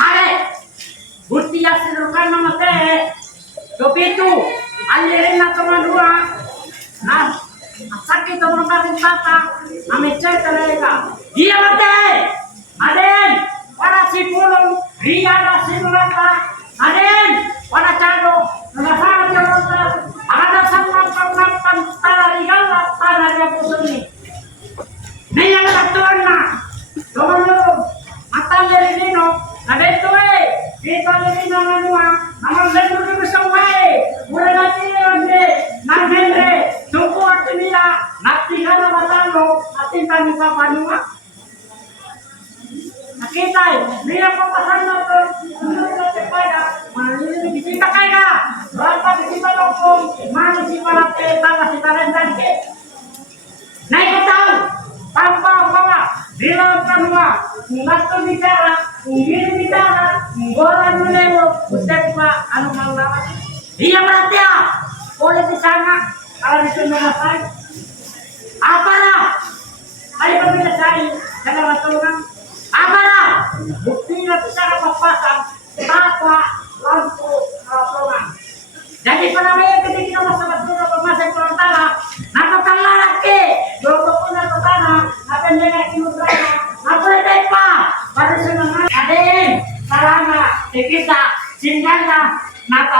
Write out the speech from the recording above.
Are, Gusti Yasirukan nama teh, dopi itu, alirin na teman dua, nah, sakit teman karin tata, ame cek tereka, dia mate, aden, para si pulung, dia ada si nurata, aden, para cado, nurasa nurata, ada sama pangkapan tara digala tara dia pusuni, niyang katuna, domano, mata dari dino. Ada itu kita ini nama nama lembu itu sampai mulai nanti nanti tunggu artinya nanti karena matano nanti kami papanua kita dia papasan itu menurut kepada mana ini kita kaya berapa kita lokong mana si para tanah si talentan ke naik ke tahu tanpa bawa bilang kanwa nggak bicara ingin bicara bola menewo usep pak anu maulawa dia berarti ya boleh di sana kalau di sana saya apa lah ada pembela saya jangan matulungan apa lah buktinya di sana papasan tata lampu rombongan jadi penamanya ketika masalah dulu pemasan perantara nakokan larake dua pun atau tanah apa yang dengar kinutrana apa yang pak pada senang aden sarana kita singkatnya nata